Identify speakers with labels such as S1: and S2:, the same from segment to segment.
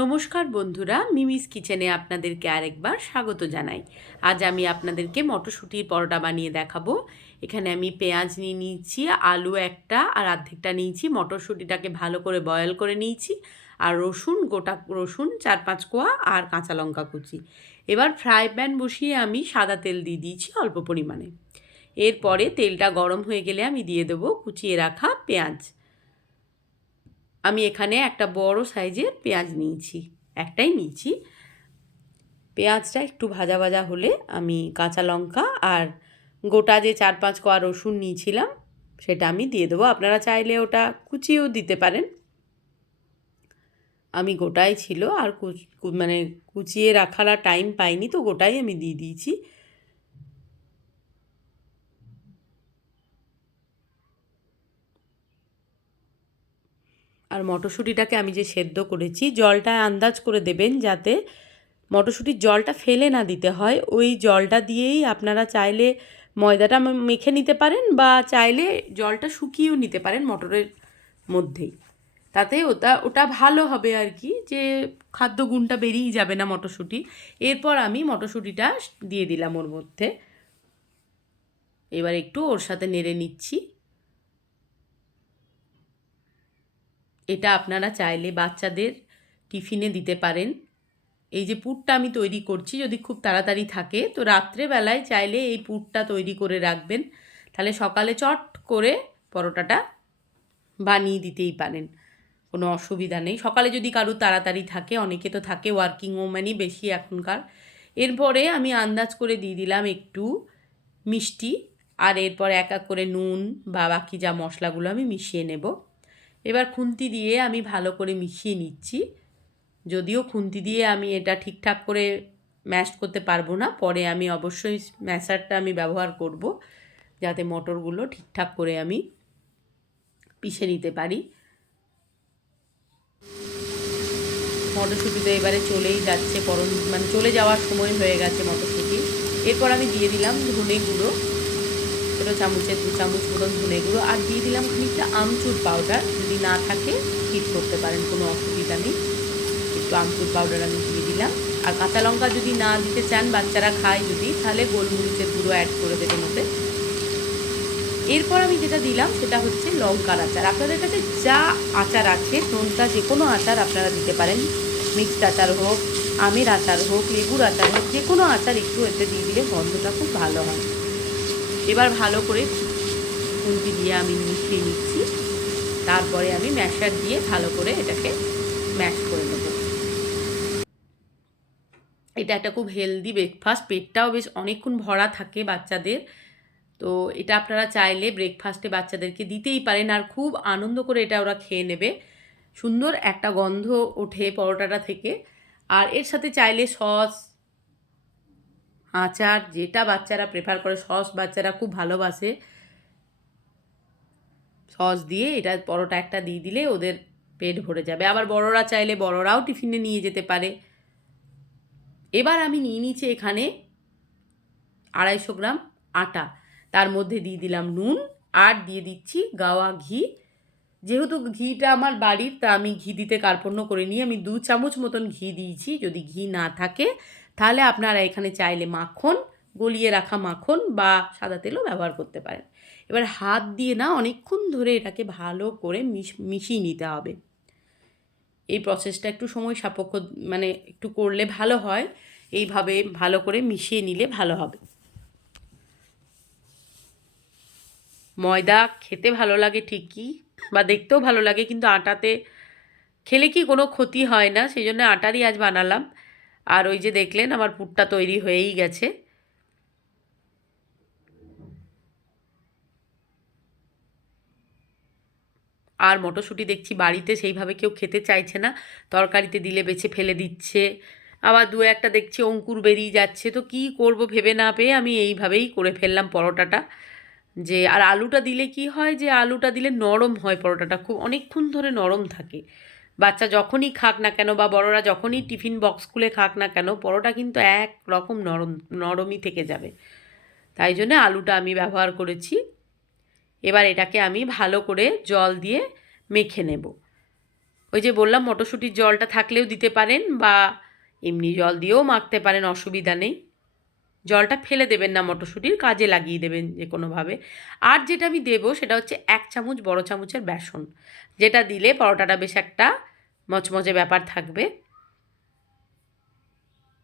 S1: নমস্কার বন্ধুরা, মিমিস কিচেনে আপনাদেরকে আরেকবার স্বাগত জানাই। আজ আমি আপনাদেরকে মটরশুঁটির পরোটা বানিয়ে দেখাবো। এখানে আমি পেঁয়াজ নিয়ে নিয়েছি, আলু একটা আর অর্ধেকটা নিয়েছি, মটরশুঁটিটাকে ভালো করে বয়েল করে নিয়েছি আর রসুন, গোটা রসুন চার পাঁচ কোয়া আর কাঁচা লঙ্কা কুচি। এবার ফ্রাই প্যান বসিয়ে আমি সাদা তেল দিয়ে দিয়েছি অল্প পরিমাণে। এরপরে তেলটা গরম হয়ে গেলে আমি দিয়ে দেবো কুচিয়ে রাখা পেঁয়াজ। আমি এখানে একটা বড় সাইজের পেঁয়াজ নিয়েছি, একটাই নিয়েছি। পেঁয়াজটা একটু ভাজা ভাজা হলে আমি কাঁচা লঙ্কা আর গোটা যে চার পাঁচ কোয়া রসুন নিয়েছিলাম, সেটা আমি দিয়ে দেবো। আপনারা চাইলে ওটা কুচিয়েও দিতে পারেন। আমি গোটাই ছিল, আর কুচ মানে কুচিয়ে রাখার টাইম পাইনি, তো গোটাই আমি দিয়ে দিয়েছি। আর মটরশুঁটিটাকে আমি যে সেদ্ধ করেছি, জলটা আন্দাজ করে দেবেন যাতে মটরশুঁটির জলটা ফেলে না দিতে হয়। ওই জলটা দিয়েই আপনারা চাইলে ময়দাটা মেখে নিতে পারেন বা চাইলে জলটা শুকিয়েও নিতে পারেন মটরের মধ্যেই। তাতে ওটা ওটা ভালো হবে আর কি, যে খাদ্য গুণটা বেরিয়ে যাবে না মটরশুঁটি। এরপর আমি মটরশুঁটিটা দিয়ে দিলাম ওর মধ্যে। এবার একটু ওর সাথে নেড়ে নিচ্ছি। এটা আপনারা চাইলে বাচ্চাদের টিফিনে দিতে পারেন। এই যে পুরটা আমি তৈরি করছি, যদি খুব তাড়াতাড়ি থাকে, তো রাত্রেবেলায় চাইলে এই পুরটা তৈরি করে রাখবেন। তাহলে সকালে চট করে পরোটাটা বানিয়ে দিতেই পারেন, কোনো অসুবিধা নেই। সকালে যদি কারও তাড়াতাড়ি থাকে, অনেকে তো থাকে ওয়ার্কিং ওম্যানই বেশি এখনকার। এরপরে আমি আন্দাজ করে দিয়ে দিলাম একটু মিষ্টি, আর এরপর এক এক করে নুন বা বাকি যা মশলাগুলো আমি মিশিয়ে নেব। এবার খুন্তি দিয়ে আমি ভালো করে মিশিয়ে নিচ্ছি। যদিও খুন্তি দিয়ে আমি এটা ঠিকঠাক করে ম্যাশ করতে পারব না, পরে আমি অবশ্যই ম্যাশারটা আমি ব্যবহার করব যাতে মটরগুলো ঠিকঠাক করে আমি পিষে নিতে পারি। মটরশুঁটিতে এবারে চলেই যাচ্ছে পরম মানে চলে যাওয়ার সময় হয়ে গেছে মটরশুঁটি। এরপর আমি দিয়ে দিলাম ধনে গুঁড়ো। ছোটো চামচের দু চামচ মতন ধনে গুঁড়ো আর দিয়ে দিলাম খানিকটা আমচুর পাউডার যদি না থাকে ঠিক করতে পারেন, কোনো অসুবিধা নেই। একটু আমচুর পাউডার আমি দিয়ে দিলাম। আর কাঁচা লঙ্কা যদি না দিতে চান, বাচ্চারা খায় যদি, তাহলে গোলমরিচের গুঁড়ো অ্যাড করে দেবেন ওতে। এরপর আমি যেটা দিলাম, সেটা হচ্ছে লঙ্কার আচার। আপনাদের কাছে যা আচার আছে, নোনতা যে কোনো আচার আপনারা দিতে পারেন। মিক্সড আচার হোক, আমের আচার হোক, লেবুর আচার হোক যে কোনো আচার একটু এতে দিয়ে দিলে গন্ধটা খুব ভালো হয়। এবার ভালো করে খুন্তি দিয়ে আমি মিশিয়ে নিচ্ছি। তারপরে আমি ম্যাশার দিয়ে ভালো করে এটাকে ম্যাশ করে নেব। এটা একটা খুব হেলদি ব্রেকফাস্ট, পেটটাও বেশ অনেকক্ষণ ভরা থাকে বাচ্চাদের। তো এটা আপনারা চাইলে ব্রেকফাস্টে বাচ্চাদেরকে দিতেই পারেন আর খুব আনন্দ করে এটা ওরা খেয়ে নেবে। সুন্দর একটা গন্ধ ওঠে পরোটাটা থেকে। আর এর সাথে চাইলে সস আচার যেটা বাচ্চারা প্রেফার করে, সস বাচ্চারা খুব ভালোবাসে। সস দিয়ে এটা পরোটা একটা দিয়ে দিলে ওদের পেট ভরে যাবে। আবার বড়রা চাইলে বড়রাও টিফিনে নিয়ে যেতে পারে। এবার আমি নিয়ে নিচ্ছি এখানে আড়াইশো গ্রাম আটা। তার মধ্যে দিয়ে দিলাম নুন আর দিয়ে দিচ্ছি গাওয়া ঘি। যেহেতু ঘিটা আমার বাড়ির, তা আমি ঘি দিতে কার্পণ্য করে নিয়ে আমি দু চামচ মতন ঘি দিয়েছি। যদি ঘি না থাকে তাহলে আপনারা এখানে চাইলে মাখন, গলিয়ে রাখা মাখন বা সাদা তেলও ব্যবহার করতে পারেন। এবার হাত দিয়ে না অনেকক্ষণ ধরে এটাকে ভালো করে মিশিয়ে নিতে হবে। এই প্রসেসটা একটু সময় সাপেক্ষ মানে একটু করলে ভালো হয়। এইভাবে ভালো করে মিশিয়ে নিলে ভালো হবে। ময়দা খেতে ভালো লাগে ঠিকই বা দেখতেও ভালো লাগে, কিন্তু আটাতে খেলে কি কোনো ক্ষতি হয় না? সেই জন্য আটারই আজ বানালাম। আর ওই যে দেখলেন আমার পুরটা তৈরি হয়েই গেছে। আর মটরশুঁটি দেখছি বাড়িতে সেইভাবে কেউ খেতে চাইছে না, তরকারিতে দিলে বেছে ফেলে দিচ্ছে। আবার দু একটা দেখছি অঙ্কুর বেরিয়ে যাচ্ছে, তো কি করব ভেবে না পেয়ে আমি এইভাবেই করে ফেললাম পরোটাটা। যে, আর আলুটা দিলে কি হয় যে, আলুটা দিলে নরম হয় পরোটাটা, খুব অনেকক্ষণ ধরে নরম থাকে। বাচ্চা যখনই খাক না কেন বা বড়রা যখনই টিফিন বক্স খুলে খাক না কেন, পরোটা কিন্তু এক রকম নরম, নরমই থেকে যাবে। তাই জন্য আলুটা আমি ব্যবহার করেছি। এবার এটাকে আমি ভালো করে জল দিয়ে মেখে নেব। ওই যে বললাম, মটরশুঁটির জলটা থাকলেও দিতে পারেন বা এমনি জল দিয়েও মাখতে পারেন, অসুবিধা নেই। জলটা ফেলে দেবেন না মটরশুঁটির, কাজে লাগিয়ে দেবেন যে কোনোভাবে। আর যেটা আমি দেবো সেটা হচ্ছে এক চামচ বড় চামচের বেসন, যেটা দিলে পরোটাটা বেশ একটা মচমচে ব্যাপার থাকবে।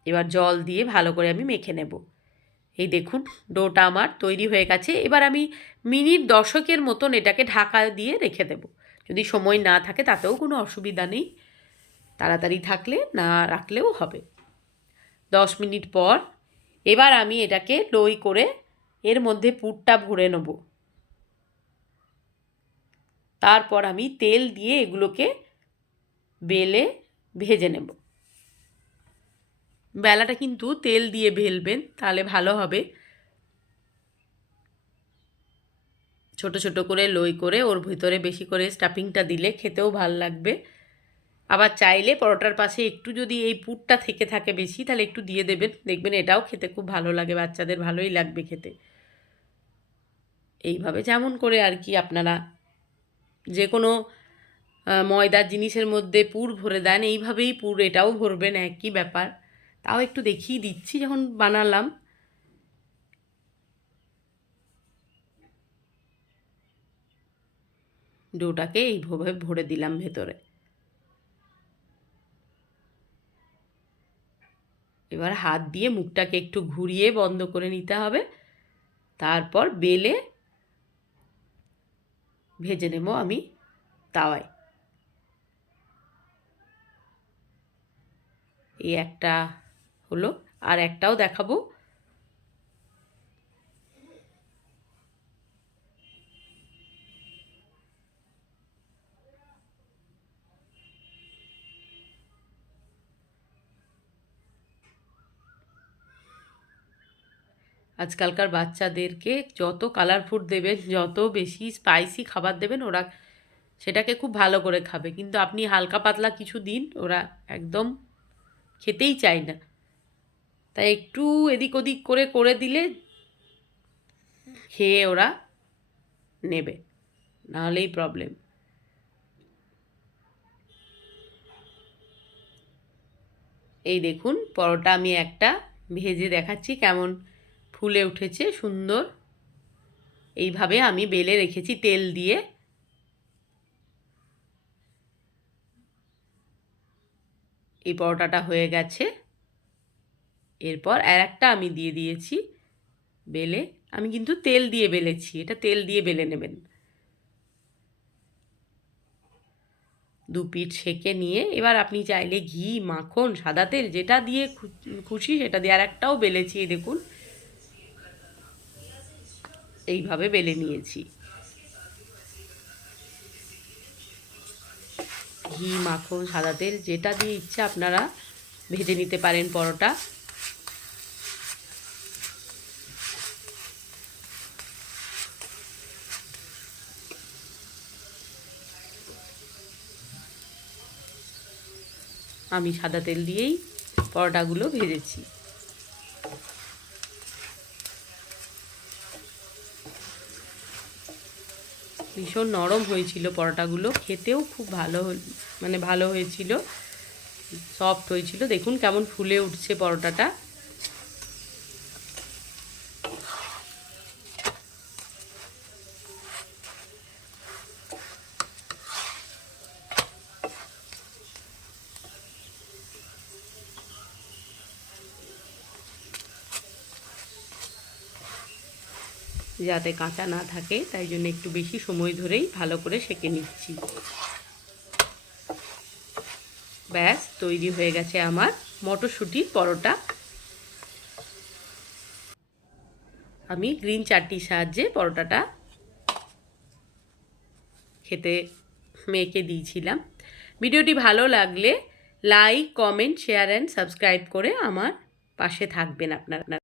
S1: এবার জল দিয়ে ভালো করে আমি মেখে নেব। এই দেখুন, ডোটা আমার তৈরি হয়ে গেছে। এবার আমি মিনিট দশকের মতন এটাকে ঢাকা দিয়ে রেখে দেব। যদি সময় না থাকে তাতেও কোনো অসুবিধা নেই। তাড়াতাড়ি থাকলে না রাখলেও হবে। দশ মিনিট পর এবার আমি এটাকে লই করে এর মধ্যে পুরটা ভরে নেব। তারপর আমি তেল দিয়ে এগুলোকে বেলে ভেজে নেব। বেলাটা কিন্তু তেল দিয়ে ভেলবেন, তাহলে ভালো হবে। ছোট ছোট করে লই করে ওর ভিতরে বেশি করে স্টাফিংটা দিলে খেতেও ভালো লাগবে। আবার চাইলে পরোটার পাশে একটু যদি এই পুরটা থেকে থাকে বেশি, তাহলে একটু দিয়ে দেবেন। দেখবেন এটাও খেতে খুব ভালো লাগে, বাচ্চাদের ভালোই লাগবে খেতে। এইভাবে যেমন করে আর কি আপনারা যে কোনো ময়দার জিনিসের মধ্যে পুর ভরে দেন, এইভাবেই পুর এটাও ভরবেন, একই ব্যাপার। তাও একটু দেখিয়ে দিচ্ছি যখন বানালাম। ডোটাকে এইভাবে ভরে দিলাম ভেতরে। এবার হাত দিয়ে মুখটাকে একটু ঘুরিয়ে বন্ধ করে নিতে হবে। তারপর বেলে ভেজে নেব আমি তাওয়ায়। এই একটা হলো, আর একটাও দেখাবো। আজকালকার বাচ্চাদেরকে যত কালারফুড দেবেন, যত বেশি স্পাইসি খাবার দেবেন, ওরা সেটাকে খুব ভালো করে খাবে। কিন্তু আপনি হালকা পাতলা কিছু দিন, ওরা একদম খেতেই চায় না। তাই একটু এদিক ওদিক করে করে দিলে খেয়ে ওরা নেবে, নাহলেই প্রবলেম এই দেখুন, পরোটা আমি একটা ভেজে দেখাচ্ছি কেমন ফুলে উঠেছে সুন্দর। এইভাবে আমি বেলে রেখেছি তেল দিয়ে। এই পরোটাটা হয়ে গেছে। এরপর আর একটা আমি দিয়ে দিয়েছি বেলে। আমি কিন্তু তেল দিয়ে বেলেছি, এটা তেল দিয়ে বেলে নেবেন। দু পিঠ সেকে নিয়ে এবার আপনি চাইলে ঘি, মাখন, সাদা তেল যেটা দিয়ে খুশি সেটা দিয়ে আর একটাও বেলেছি দেখুন। এইভাবে বেলে নিয়েছি। ঘি, মাখন, সাদা তেল, যেটা দিয়ে ইচ্ছা আপনারা ভেজে নিতে পারেন পরোটা। আমি সাদা তেল দিয়েই পরোটাগুলো ভেজেছি। ভীষণ নরম হয়েছিল পরোটাগুলো। খেতেও খুব ভালো মানে ভালো হয়েছিল। সফট হয়েছিল। দেখুন কেমন ফুলে উঠছে পরোটাটা। যাতে কাঁচা না থাকে, তাই জন্য একটু বেশি সময় ধরেই ভালো করে সেঁকে নিচ্ছি। ব্যাস, তৈরি হয়ে গেছে আমার মটরশুঁটির পরোটা। আমি গ্রিন চাটনির সাহায্যে পরোটাটা খেতে মেখে দিয়েছিলাম। ভিডিওটি ভালো লাগলে like, comment, share and subscribe করে আমার পাশে থাকবেন আপনারা।